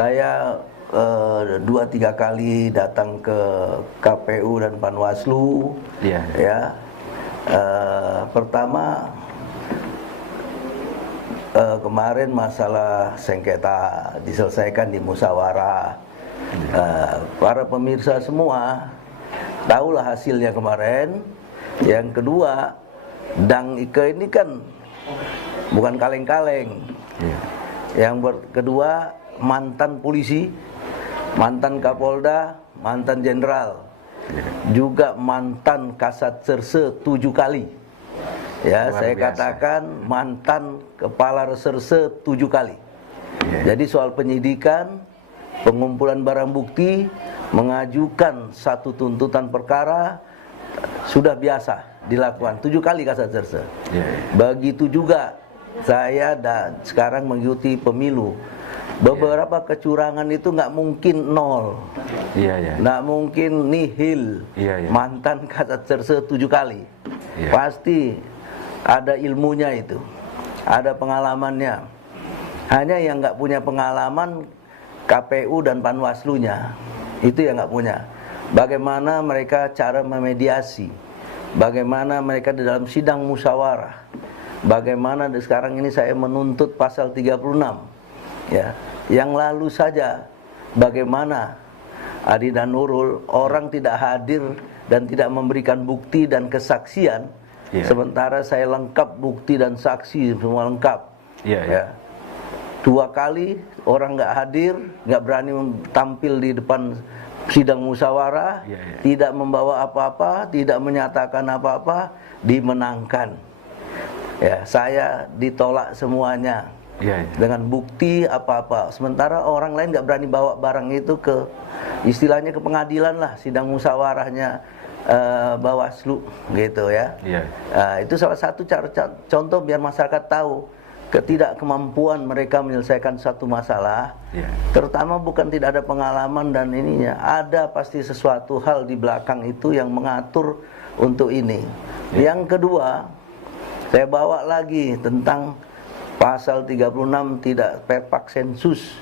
Saya 2-3 kali datang ke KPU dan Panwaslu. Ya. Pertama kemarin masalah sengketa diselesaikan di musyawarah. Para pemirsa semua tahulah hasilnya kemarin. Yang kedua, Dang Ike ini kan bukan kaleng-kaleng. Yang kedua, mantan polisi, mantan Kapolda, mantan jenderal, juga mantan Kasat Serse 7 kali. Ya, saya katakan mantan kepala reserse 7 kali. Jadi soal penyidikan, pengumpulan barang bukti, mengajukan satu tuntutan perkara sudah biasa dilakukan 7 kali Kasat Serse. Begitu juga saya sekarang mengikuti pemilu. Beberapa kecurangan itu nggak mungkin nol, nggak mungkin nihil. Mantan Kasat Serse 7 kali, pasti ada ilmunya itu, ada pengalamannya. Hanya yang nggak punya pengalaman KPU dan Panwaslunya, itu yang nggak punya. Bagaimana mereka cara memediasi, bagaimana mereka di dalam sidang musyawarah, bagaimana sekarang ini saya menuntut pasal 36. Ya, yang lalu saja bagaimana Adi dan Nurul orang tidak hadir dan tidak memberikan bukti dan kesaksian, sementara saya lengkap bukti dan saksi semua lengkap. 2 kali orang nggak hadir, nggak berani tampil di depan sidang musyawarah, tidak membawa apa-apa, tidak menyatakan apa-apa, dimenangkan. Ya, saya ditolak semuanya. Dengan bukti apa-apa. Sementara orang lain nggak berani bawa barang itu ke, istilahnya ke pengadilan lah, sidang musyawarahnya Bawaslu gitu ya. Itu salah satu contoh biar masyarakat tahu ketidakmampuan mereka menyelesaikan satu masalah. Terutama bukan tidak ada pengalaman dan ininya, ada pasti sesuatu hal di belakang itu yang mengatur untuk ini. Yang kedua, saya bawa lagi tentang pasal 36 tidak perpak sensus.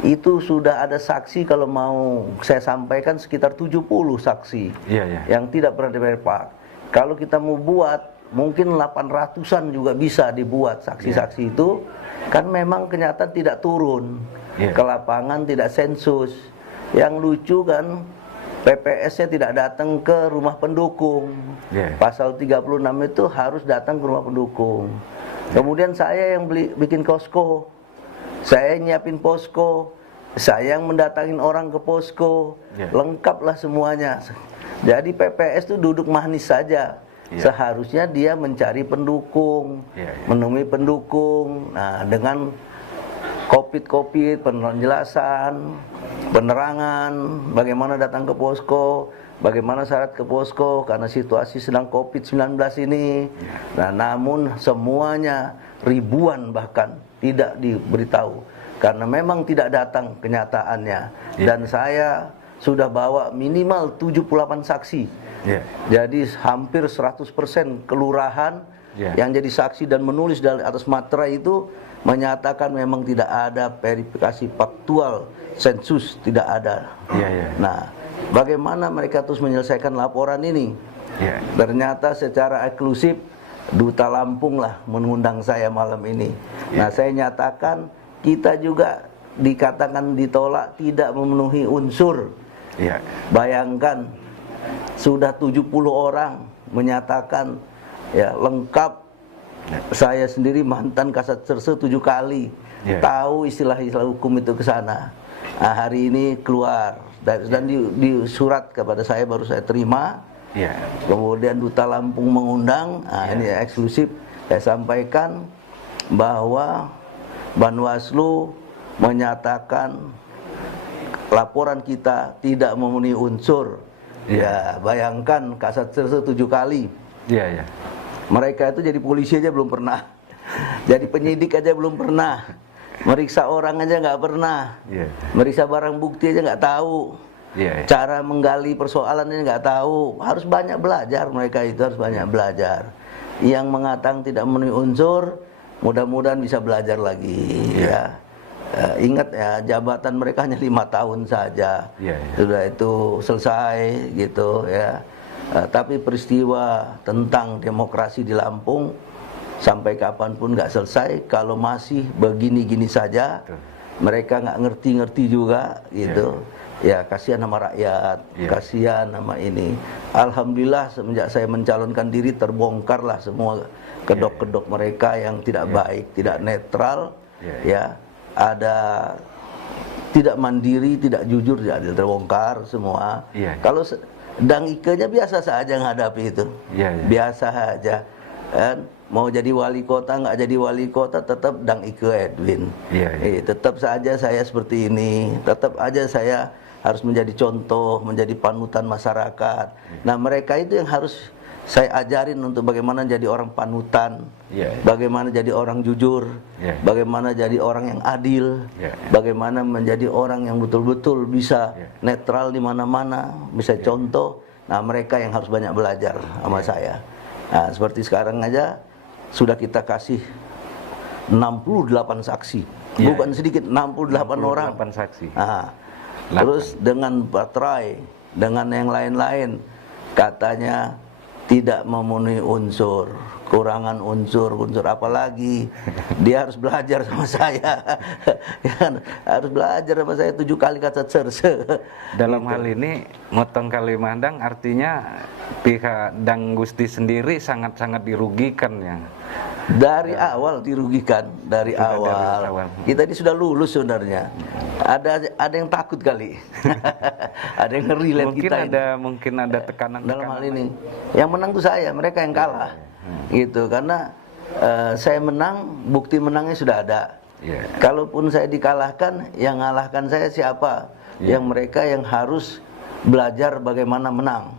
Itu sudah ada saksi, kalau mau saya sampaikan sekitar 70 saksi yang tidak pernah diperpak. Kalau kita mau buat mungkin 800-an juga bisa dibuat saksi-saksi itu. Kan memang kenyataan tidak turun ke lapangan, tidak sensus. Yang lucu kan PPS-nya tidak datang ke rumah pendukung. Pasal 36 itu harus datang ke rumah pendukung. Kemudian saya yang bikin posko, saya nyiapin posko, saya yang mendatangin orang ke posko, lengkaplah semuanya. Jadi PPS itu duduk manis saja. Seharusnya dia mencari pendukung, menemui pendukung. Nah, dengan COVID, penjelasan, penerangan, bagaimana datang ke posko, bagaimana syarat ke posko karena situasi sedang COVID-19 ini. Nah, namun semuanya ribuan bahkan tidak diberitahu karena memang tidak datang kenyataannya. Dan saya sudah bawa minimal 78 saksi. Jadi hampir 100% kelurahan yang jadi saksi dan menulis dari atas materai itu menyatakan memang tidak ada verifikasi faktual sensus, tidak ada. Nah, bagaimana mereka terus menyelesaikan laporan ini? Ternyata secara eksklusif Duta Lampung lah mengundang saya malam ini. Nah, saya nyatakan kita juga dikatakan ditolak tidak memenuhi unsur. Bayangkan sudah 70 orang menyatakan lengkap. Saya sendiri mantan Kasat Serse 7 kali, tahu istilah-istilah hukum itu ke sana. Nah, hari ini keluar dan di surat kepada saya baru saya terima. Kemudian Duta Lampung mengundang. Nah, ini eksklusif saya sampaikan bahwa Panwaslu menyatakan laporan kita tidak memenuhi unsur. Bayangkan Kasat Serse 7 kali. Mereka itu jadi polisi aja belum pernah, jadi penyidik aja belum pernah, meriksa orang aja nggak pernah, meriksa barang bukti aja nggak tahu, cara menggali persoalannya nggak tahu. Harus banyak belajar, mereka itu harus banyak belajar. Yang mengatakan tidak memenuhi unsur, mudah-mudahan bisa belajar lagi. ingat ya, jabatan mereka hanya 5 tahun saja. Sudah itu selesai gitu ya. Tapi peristiwa tentang demokrasi di Lampung sampai kapanpun nggak selesai kalau masih begini-gini saja. Mereka nggak ngerti-ngerti juga gitu. Ya kasihan sama rakyat, kasihan sama ini. Alhamdulillah semenjak saya mencalonkan diri terbongkarlah semua kedok-kedok mereka yang tidak baik, tidak netral, ya ada tidak mandiri, tidak jujur, tidak terbongkar semua. Kalau Dang Ike-nya biasa saja menghadapi itu, biasa saja. Kan mau jadi wali kota nggak jadi wali kota tetap Dang Ike Edwin. Tetap saja saya seperti ini, tetap aja saya harus menjadi contoh, menjadi panutan masyarakat. Nah mereka itu yang harus saya ajarin untuk bagaimana jadi orang panutan, bagaimana jadi orang jujur, bagaimana jadi orang yang adil, bagaimana menjadi orang yang betul-betul bisa netral di mana-mana, bisa contoh. Nah mereka yang harus banyak belajar sama saya. Nah seperti sekarang aja sudah kita kasih 68 saksi, bukan sedikit, 68 orang. Saksi. Nah, terus dengan baterai, dengan yang lain-lain, katanya tidak memenuhi unsur, kurangan unsur apalagi dia harus belajar sama saya. Harus belajar sama saya 7 kali kata cerse. Dalam hal ini motong Kalimantan artinya pihak Dang Gusti sendiri sangat-sangat dirugikan ya. Dari awal dirugikan, dari awal. Kita ini sudah lulus sebenarnya. Ada yang takut kali. Ada yang ngeri lihat kita ini. Mungkin ada tekanan dalam hal ini. Yang menang tuh saya, mereka yang kalah. Gitu, karena saya menang, bukti menangnya sudah ada. Kalaupun saya dikalahkan, yang ngalahkan saya siapa? Yang mereka yang harus belajar bagaimana menang.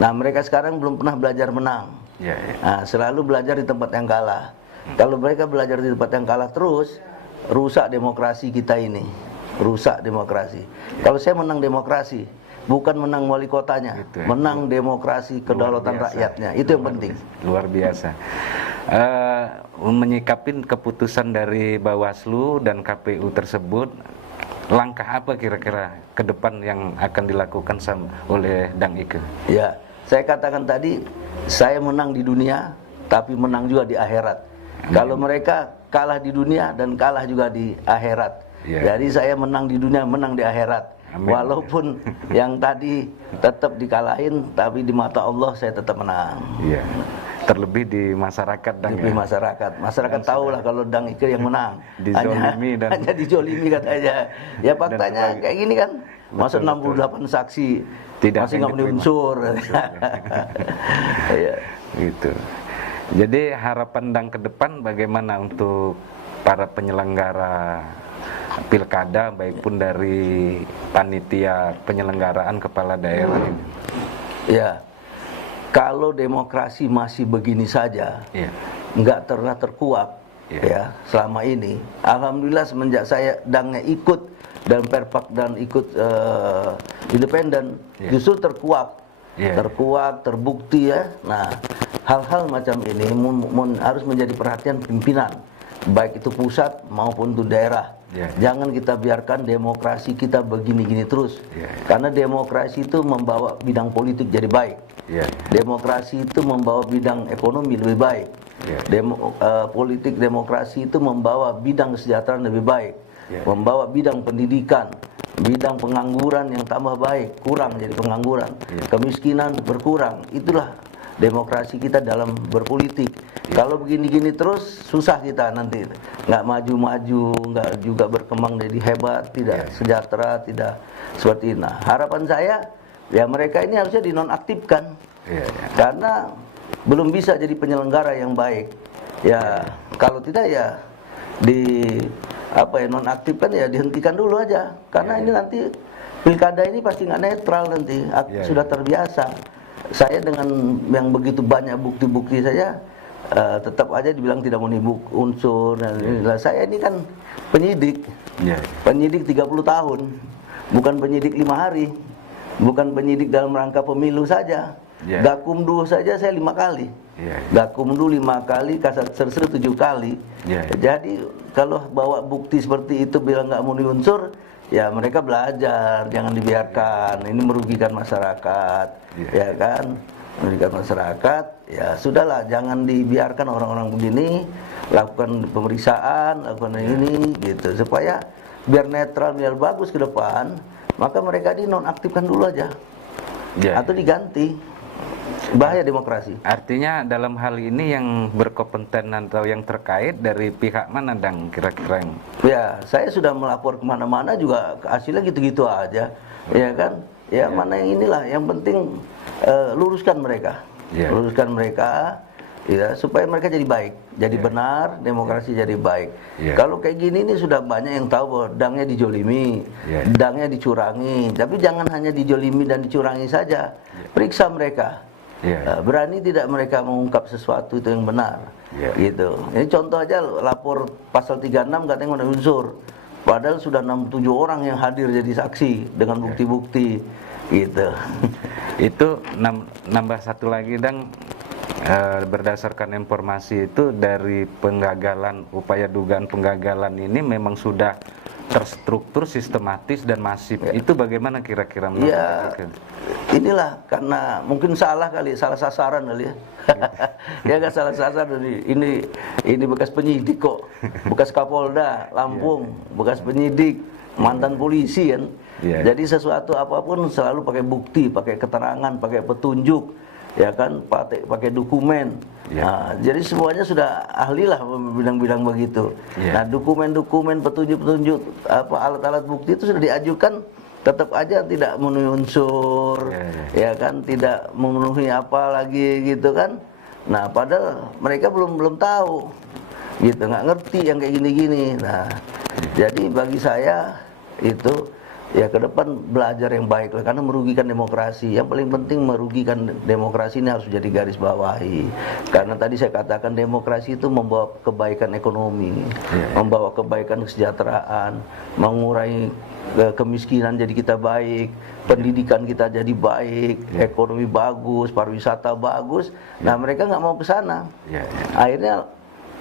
Nah, mereka sekarang belum pernah belajar menang. Nah, selalu belajar di tempat yang kalah. Kalau mereka belajar di tempat yang kalah terus, rusak demokrasi kita ini. Rusak demokrasi. Kalau saya menang demokrasi, bukan menang wali kotanya, menang demokrasi, kedaulatan rakyatnya. Itu yang penting. Luar biasa. Menyikapin keputusan dari Bawaslu dan KPU tersebut, langkah apa kira-kira ke depan yang akan dilakukan oleh Dang Ike? Ya, saya katakan tadi, saya menang di dunia, tapi menang juga di akhirat. Kalau mereka kalah di dunia dan kalah juga di akhirat. Jadi saya menang di dunia, menang di akhirat. Walaupun yang tadi tetap dikalahin, tapi di mata Allah saya tetap menang. Terlebih di masyarakat Dang. Di masyarakat tahu lah kalau Dang Ike yang menang. Dizolimi hanya dijolimi katanya. Ya faktanya kayak gini kan. Masa 68 saksi tidak masih nggak memenuhi unsur. Gitu. Jadi harapan Dang ke depan bagaimana untuk para penyelenggara pilkada, baik pun dari panitia penyelenggaraan kepala daerah ini? Ya, kalau demokrasi masih begini saja, nggak pernah terkuak, ya selama ini. Alhamdulillah semenjak saya Dangnya ikut dan perpak dan ikut independen, justru terkuak, terbukti ya. Nah, hal-hal macam ini harus menjadi perhatian pimpinan, baik itu pusat maupun itu daerah. Jangan kita biarkan demokrasi kita begini-gini terus. Karena demokrasi itu membawa bidang politik jadi baik. Demokrasi itu membawa bidang ekonomi lebih baik. Politik demokrasi itu membawa bidang kesejahteraan lebih baik. Membawa bidang pendidikan, bidang pengangguran yang tambah baik, kurang jadi pengangguran. Kemiskinan berkurang. Itulah demokrasi kita dalam berpolitik. Kalau begini-gini terus susah kita nanti, nggak maju-maju, nggak juga berkembang jadi hebat, tidak sejahtera, tidak seperti ini. Nah, harapan saya ya mereka ini harusnya dinonaktifkan, karena belum bisa jadi penyelenggara yang baik. Ya kalau tidak ya nonaktifkan, ya dihentikan dulu aja, karena ini nanti pilkada ini pasti nggak netral nanti, sudah terbiasa. Saya dengan yang begitu banyak bukti-bukti saja tetap aja dibilang tidak memenuhi unsur. Saya ini kan penyidik, penyidik 30 tahun, bukan penyidik 5 hari, bukan penyidik dalam rangka pemilu saja. Yeah. Gakumdu saja saya 5 kali. Yeah. Gakumdu 5 kali, Kasat Serse 7 kali. Yeah. Jadi kalau bawa bukti seperti itu bilang nggak memenuhi unsur, ya mereka belajar, jangan dibiarkan. Ini merugikan masyarakat, ya kan? Merugikan masyarakat. Ya sudahlah, jangan dibiarkan orang-orang begini, lakukan pemeriksaan, lakukan ini, gitu, supaya biar netral, biar bagus ke depan. Maka mereka dinonaktifkan dulu aja, atau diganti. Bahaya demokrasi. Artinya dalam hal ini yang berkompeten atau yang terkait dari pihak mana dang kira-kira? Ya, saya sudah melapor kemana-mana juga hasilnya gitu-gitu aja, ya kan? Ya, mana yang inilah, yang penting luruskan mereka, luruskan mereka, ya, supaya mereka jadi baik, jadi benar, demokrasi jadi baik. Kalau kayak gini ini sudah banyak yang tahu bahwa dangnya dijolimi, dangnya dicurangi, tapi jangan hanya dijolimi dan dicurangi saja, periksa mereka. Berani tidak mereka mengungkap sesuatu itu yang benar, gitu. Ini contoh aja, lapor pasal 36 katanya memenuhi unsur, padahal sudah 67 orang yang hadir jadi saksi dengan bukti-bukti, gitu. Itu nambah satu lagi, dan berdasarkan informasi itu dari penggagalan, upaya dugaan penggagalan ini memang sudah terstruktur, sistematis dan masif. Itu bagaimana kira-kira? Ya, inilah karena mungkin salah kali, salah sasaran kali ya. Ya kan, salah sasaran. Ini bekas penyidik kok, bekas Kapolda Lampung, bekas penyidik, mantan polisi kan. Jadi sesuatu apapun selalu pakai bukti, pakai keterangan, pakai petunjuk, ya kan, pakai dokumen. Nah, jadi semuanya sudah ahli lah bidang-bidang begitu. Nah, dokumen-dokumen, petunjuk-petunjuk, alat-alat bukti itu sudah diajukan, tetap aja tidak memenuhi unsur, ya kan, tidak memenuhi apa lagi gitu kan. Nah, padahal mereka belum tahu, gitu, nggak ngerti yang kayak gini-gini. Nah, jadi bagi saya itu, ya ke depan belajar yang baik lah, karena merugikan demokrasi. Yang paling penting merugikan demokrasi ini harus jadi garis bawahi. Karena tadi saya katakan demokrasi itu membawa kebaikan ekonomi, membawa kebaikan kesejahteraan, mengurangi kemiskinan jadi kita baik, pendidikan kita jadi baik, ekonomi bagus, pariwisata bagus. Nah, mereka nggak mau ke sana. Akhirnya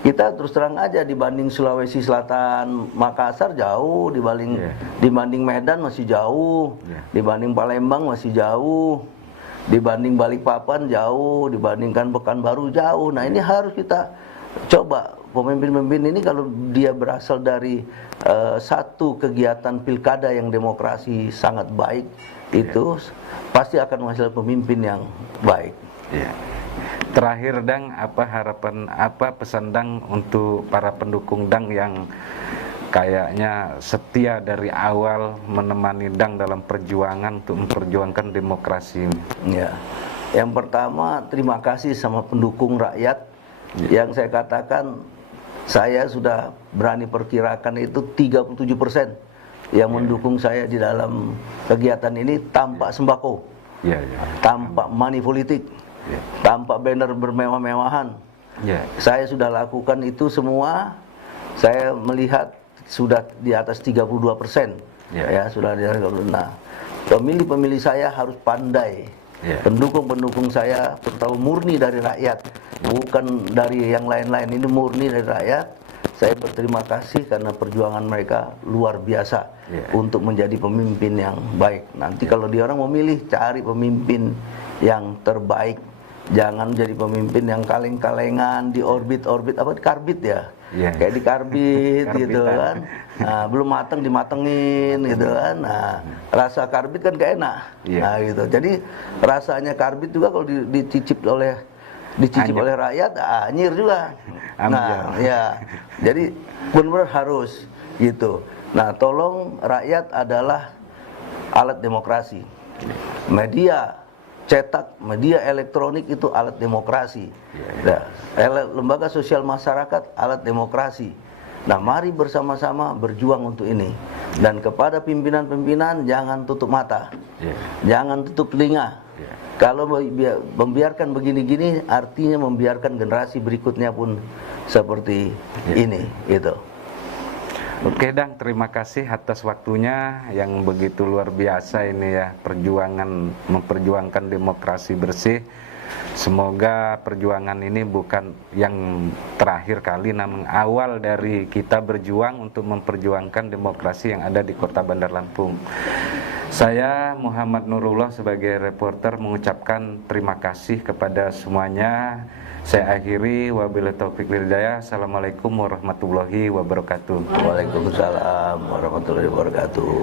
kita terus terang aja, dibanding Sulawesi Selatan, Makassar jauh, dibanding Medan masih jauh, dibanding Palembang masih jauh, dibanding Balikpapan jauh, dibandingkan Pekanbaru jauh. Nah, ini harus kita coba, pemimpin-pemimpin ini kalau dia berasal dari satu kegiatan pilkada yang demokrasi sangat baik, itu pasti akan menghasilkan pemimpin yang baik. Terakhir dang, apa harapan, apa pesan dang untuk para pendukung dang yang kayaknya setia dari awal menemani dang dalam perjuangan untuk memperjuangkan demokrasi? Ya, yang pertama terima kasih sama pendukung rakyat. Yang saya katakan, saya sudah berani perkirakan itu 37% yang mendukung saya di dalam kegiatan ini tanpa sembako, tanpa money politik, tanpa banner bermewah-mewahan. Saya sudah lakukan itu semua. Saya melihat sudah di atas 32%. Ya, sudah di atas. Nah, pemilih-pemilih saya harus pandai. Pendukung-pendukung saya terutama murni dari rakyat, bukan dari yang lain-lain. Ini murni dari rakyat. Saya berterima kasih karena perjuangan mereka luar biasa untuk menjadi pemimpin yang baik. Nanti kalau dia orang memilih, cari pemimpin yang terbaik. Jangan jadi pemimpin yang kaleng-kalengan di orbit-orbit, apa, karbit ya, kayak di karbit gitu kan. Nah, belum mateng dimatengin gitu kan. Nah, rasa karbit kan gak enak. Nah, gitu. Jadi rasanya karbit juga kalau dicicip oleh rakyat, anyir juga. Nah, ya. Jadi benar-benar harus gitu. Nah, tolong, rakyat adalah alat demokrasi. Media cetak, media elektronik itu alat demokrasi. Lembaga sosial masyarakat alat demokrasi. Nah, mari bersama-sama berjuang untuk ini. Dan kepada pimpinan-pimpinan, jangan tutup mata, jangan tutup telinga. Kalau membiarkan begini-gini, artinya membiarkan generasi berikutnya pun seperti ini, gitu. Oke Dang, terima kasih atas waktunya yang begitu luar biasa ini ya, memperjuangkan demokrasi bersih. Semoga perjuangan ini bukan yang terakhir kali, namun awal dari kita berjuang untuk memperjuangkan demokrasi yang ada di Kota Bandar Lampung. Saya Muhammad Nurullah sebagai reporter mengucapkan terima kasih kepada semuanya. Saya akhiri, wabillahi taufiq wal hidayah. Assalamualaikum warahmatullahi wabarakatuh. Waalaikumsalam warahmatullahi wabarakatuh.